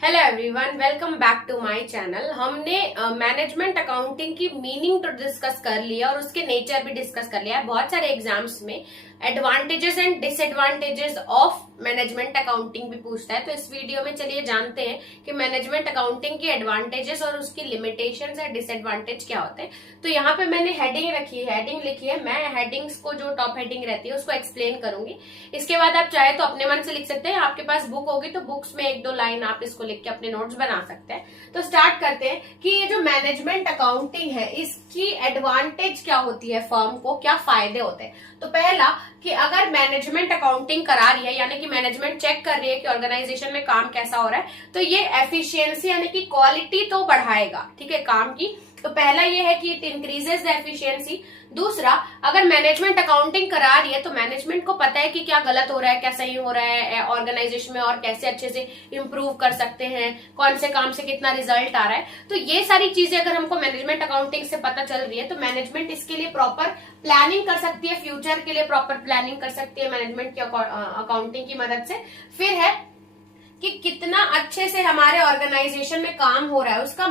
Hello everyone, welcome back to my channel. हमने management accounting की meaning तो discuss कर लिया और उसके नेचर भी डिस्कस कर लिया है। बहुत सारे एग्जाम्स में advantages and disadvantages of management accounting भी पूछता है। तो इस वीडियो में चलिए जानते हैं कि मैनेजमेंट अकाउंटिंग के एडवांटेजेस और उसकी लिमिटेशंस या डिसएडवांटेज क्या होते हैं। तो यहाँ पे मैंने हेडिंग लिखी है। मैं हेडिंग्स को, जो टॉप हेडिंग रहती है, उसको एक्सप्लेन करूंगी। इसके बाद आप चाहे तो अपने मन से लिख सकते हैं। आपके पास बुक होगी तो बुक्स में एक दो लाइन आप इसको लिख के अपने नोट्स बना सकते हैं। तो स्टार्ट करते हैं कि ये जो मैनेजमेंट अकाउंटिंग है, इसकी एडवांटेज क्या होती है, फर्म को क्या फायदे होते हैं। तो पहला कि अगर मैनेजमेंट अकाउंटिंग करा रही है, यानी कि मैनेजमेंट चेक कर रही है कि ऑर्गेनाइजेशन में काम कैसा हो रहा है, तो ये एफिशिएंसी यानी कि क्वालिटी तो बढ़ाएगा, ठीक है, काम की। तो पहला ये है कि इट इंक्रीजेस द एफिशिएंसी। दूसरा, अगर मैनेजमेंट अकाउंटिंग करा रही है तो मैनेजमेंट को पता है कि क्या गलत हो रहा है, क्या सही हो रहा है ऑर्गेनाइजेशन में, और कैसे अच्छे से इंप्रूव कर सकते हैं, कौन से काम से कितना रिजल्ट आ रहा है। तो ये सारी चीजें अगर हमको मैनेजमेंट अकाउंटिंग से पता चल रही है तो मैनेजमेंट इसके लिए प्रॉपर प्लानिंग कर सकती है, फ्यूचर के लिए प्रॉपर प्लानिंग कर सकती है मैनेजमेंट की अकाउंटिंग की मदद से। फिर है कि कितना अच्छे से हमारे ऑर्गेनाइजेशन में काम हो रहा है, उसका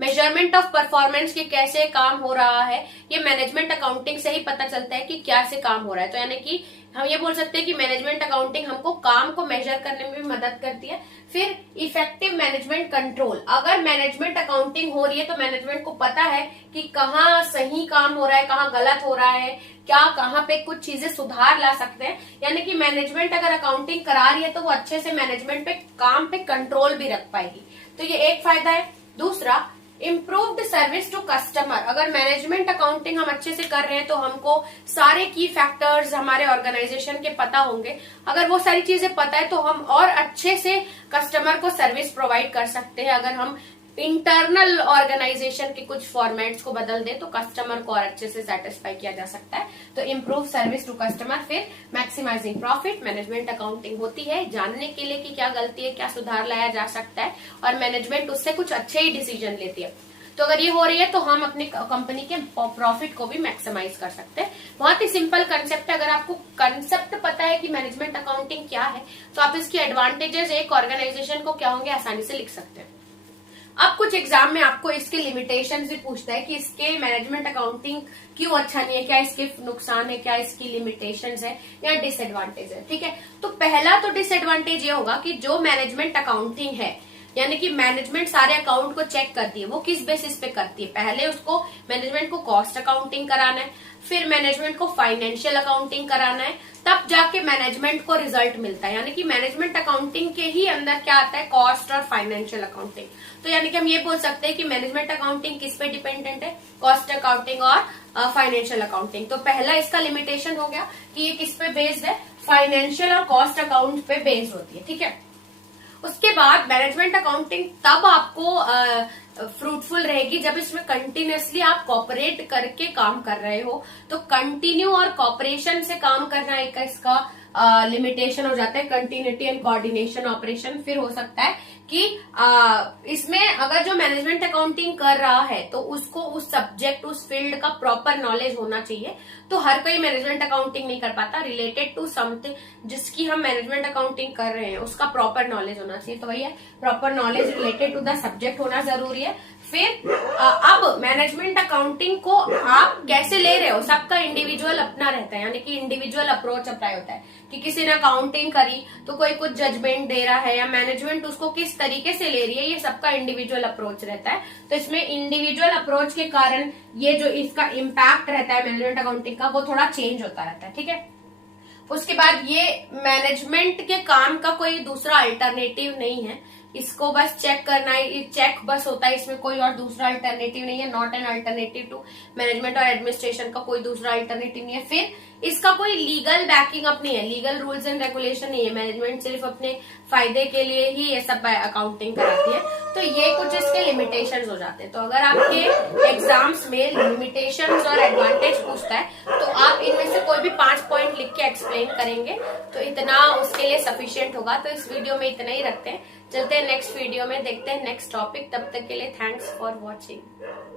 मेजरमेंट ऑफ परफॉर्मेंस की कैसे काम हो रहा है, ये मैनेजमेंट अकाउंटिंग से ही पता चलता है कि क्या से काम हो रहा है। तो यानी कि हम ये बोल सकते हैं कि मैनेजमेंट अकाउंटिंग हमको काम को मेजर करने में भी मदद करती है। फिर इफेक्टिव मैनेजमेंट कंट्रोल, अगर मैनेजमेंट अकाउंटिंग हो रही है तो मैनेजमेंट को पता है कि कहाँ सही काम हो रहा है, कहाँ गलत हो रहा है, क्या कहाँ पे कुछ चीजें सुधार ला सकते हैं। यानी कि मैनेजमेंट अगर अकाउंटिंग करा रही है तो वो अच्छे से मैनेजमेंट पे काम पे कंट्रोल भी रख पाएगी। तो ये एक फायदा है। दूसरा, इम्प्रूव्ड सर्विस टू कस्टमर, अगर मैनेजमेंट अकाउंटिंग हम अच्छे से कर रहे हैं तो हमको सारे की फैक्टर्स हमारे ऑर्गेनाइजेशन के पता होंगे। अगर वो सारी चीजें पता है तो हम और अच्छे से कस्टमर को सर्विस प्रोवाइड कर सकते हैं। अगर हम इंटरनल ऑर्गेनाइजेशन के कुछ फॉर्मेट्स को बदल दे तो कस्टमर को और अच्छे से सेटिस्फाई किया जा सकता है। तो इम्प्रूव सर्विस टू कस्टमर। फिर मैक्सिमाइजिंग प्रॉफिट, मैनेजमेंट अकाउंटिंग होती है जानने के लिए कि क्या गलती है, क्या सुधार लाया जा सकता है, और मैनेजमेंट उससे कुछ अच्छे ही डिसीजन लेती है। तो अगर ये हो रही है तो हम अपनी कंपनी के प्रॉफिट को भी मैक्सिमाइज कर सकते हैं। बहुत ही सिंपल कंसेप्ट है। अगर आपको कंसेप्ट पता है कि मैनेजमेंट अकाउंटिंग क्या है तो आप इसकी एडवांटेजेस एक ऑर्गेनाइजेशन को क्या होंगे आसानी से लिख सकते हैं। अब कुछ एग्जाम में आपको इसके लिमिटेशंस भी पूछता है कि इसके मैनेजमेंट अकाउंटिंग क्यों अच्छा नहीं है, क्या इसके नुकसान है, क्या इसकी लिमिटेशंस है या डिसएडवांटेज है, ठीक है। तो पहला तो डिसएडवांटेज ये होगा कि जो मैनेजमेंट अकाउंटिंग है, यानी कि मैनेजमेंट सारे अकाउंट को चेक करती है, वो किस बेसिस पे करती है। पहले उसको मैनेजमेंट को कॉस्ट अकाउंटिंग कराना है, फिर मैनेजमेंट को फाइनेंशियल अकाउंटिंग कराना है, तब जाके मैनेजमेंट को रिजल्ट मिलता है। यानी कि मैनेजमेंट अकाउंटिंग के ही अंदर क्या आता है, कॉस्ट और फाइनेंशियल अकाउंटिंग। तो यानी कि हम ये बोल सकते हैं कि मैनेजमेंट अकाउंटिंग किस पे डिपेंडेंट है, कॉस्ट अकाउंटिंग और फाइनेंशियल अकाउंटिंग। तो पहला इसका लिमिटेशन हो गया कि ये किस पे बेस्ड है, फाइनेंशियल और कॉस्ट अकाउंट पे बेस्ड होती है, ठीक है। उसके बाद मैनेजमेंट अकाउंटिंग तब आपको फ्रूटफुल रहेगी जब इसमें कंटिन्यूअसली आप कॉपरेट करके काम कर रहे हो। तो कंटिन्यू और कॉपरेशन से काम करना एक इसका लिमिटेशन हो जाता है, कंटिन्यूटी एंड कोऑर्डिनेशन ऑपरेशन। फिर हो सकता है कि इसमें अगर जो मैनेजमेंट अकाउंटिंग कर रहा है तो उसको उस सब्जेक्ट, उस फील्ड का प्रॉपर नॉलेज होना चाहिए। तो हर कोई मैनेजमेंट अकाउंटिंग नहीं कर पाता, रिलेटेड टू समथिंग जिसकी हम मैनेजमेंट अकाउंटिंग कर रहे हैं उसका प्रॉपर नॉलेज होना चाहिए। तो वही है, proper knowledge related to the subject होना जरूरी है। फिर अब मैनेजमेंट अकाउंटिंग को आप कैसे ले रहे हो, सबका इंडिविजुअल अपना रहता है, यानी कि इंडिविजुअल अप्रोच अप्लाई होता है कि किसी ने अकाउंटिंग करी तो कोई कुछ जजमेंट दे रहा है या मैनेजमेंट उसको किस तरीके से ले रही है, ये सबका इंडिविजुअल अप्रोच रहता है। तो इसमें इंडिविजुअल अप्रोच के कारण ये जो इसका इम्पैक्ट रहता है मैनेजमेंट अकाउंटिंग का, वो थोड़ा चेंज होता रहता है, ठीक है। उसके बाद ये मैनेजमेंट के काम का कोई दूसरा अल्टरनेटिव नहीं है, इसको बस चेक करना है, चेक बस होता है, इसमें कोई और दूसरा अल्टरनेटिव नहीं है। Not an alternative to management और एडमिनिस्ट्रेशन का कोई दूसरा अल्टरनेटिव नहीं है। फिर इसका कोई लीगल बैकिंग अप नहीं है, लीगल रूल्स एंड रेगुलेशन नहीं है। मैनेजमेंट सिर्फ अपने फायदे के लिए ही ये सब अकाउंटिंग कराती है। तो ये कुछ इसके लिमिटेशंस हो जाते हैं। तो अगर आपके एग्जाम्स में लिमिटेशंस और एडवांटेज पूछता है तो आप इनमें से कोई भी 5 पॉइंट लिख के एक्सप्लेन करेंगे तो इतना उसके लिए सफिशियंट होगा। तो इस वीडियो में इतना ही रखते हैं, चलते हैं नेक्स्ट वीडियो में, देखते हैं नेक्स्ट टॉपिक। तब तक के लिए थैंक्स फॉर वॉचिंग।